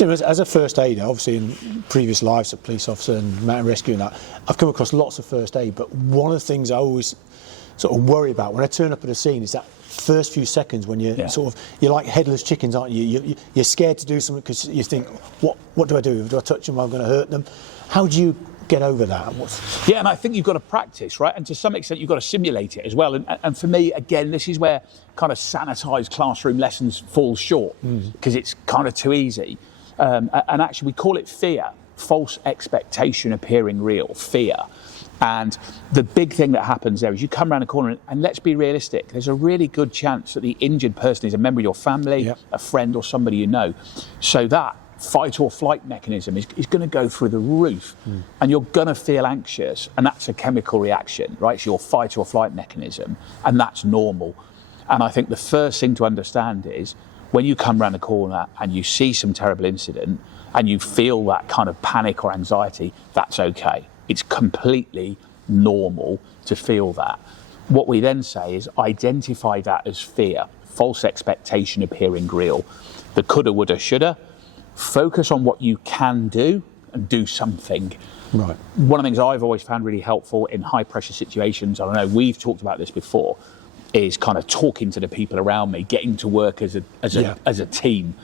Tim, as a first aider, obviously in previous lives, a police officer and mountain rescue and that, I've come across lots of first aid, but one of the things I always sort of worry about when I turn up at a scene is that first few seconds when you're you're like headless chickens, aren't you? You're scared to do something because you think, what do I do? Do I touch them? Am I going to hurt them? How do you get over that? Yeah, and I think you've got to practice, right? And to some extent, you've got to simulate it as well. And for me, again, this is where kind of sanitised classroom lessons fall short because it's kind of too easy. And actually, we call it fear, false expectation appearing real, fear. And the big thing that happens there is you come around the corner, and let's be realistic, there's a really good chance that the injured person is a member of your family, a friend or somebody you know. So that fight or flight mechanism is going to go through the roof and you're going to feel anxious, and that's a chemical reaction, right? It's your fight or flight mechanism, and that's normal. And I think the first thing to understand is when you come around the corner and you see some terrible incident and you feel that kind of panic or anxiety, that's okay. It's completely normal to feel that. What we then say is identify that as fear, false expectation appearing real. The coulda, woulda, shoulda. Focus on what you can do and do something. Right. One of the things I've always found really helpful in high pressure situations, I don't know, we've talked about this before, is kind of talking to the people around me, getting to work as a team.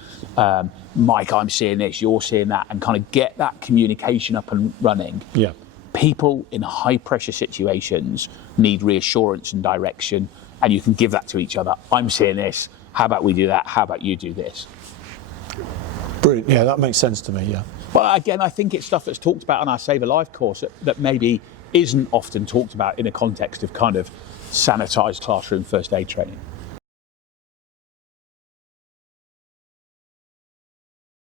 Mike, I'm seeing this, you're seeing that, and kind of get that communication up and running. Yeah. People in high pressure situations need reassurance and direction, and you can give that to each other. I'm seeing this, how about we do that, how about you do this? Brilliant, yeah, that makes sense to me, yeah. Well, again, I think it's stuff that's talked about on our Save a Life course that maybe isn't often talked about in a context of kind of sanitised classroom first aid training.